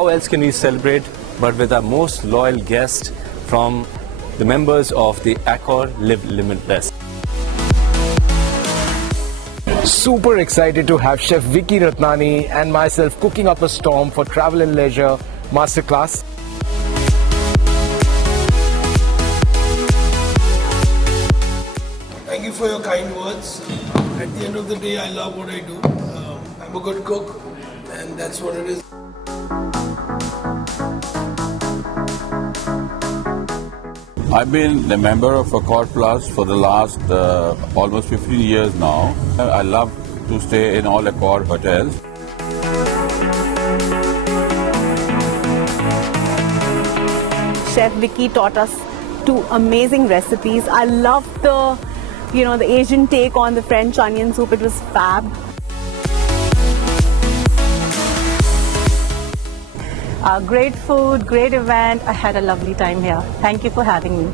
how else can we celebrate but with our most loyal guest from the members of the Accor Live Limitless. Super excited to have Chef Vicky Ratnani and myself cooking up a storm for Travel+Leisure Masterclass. Thank you for your kind words. At the end of the day, I love what I do. I'm a good cook, and that's what it is. I've been a member of Accor Plus for the last almost 15 years now. I love to stay in all Accor hotels. Chef Vicky taught us 2 amazing recipes. I loved the Asian take on the French onion soup. It was fab. Great food, great event. I had a lovely time here. Thank you for having me.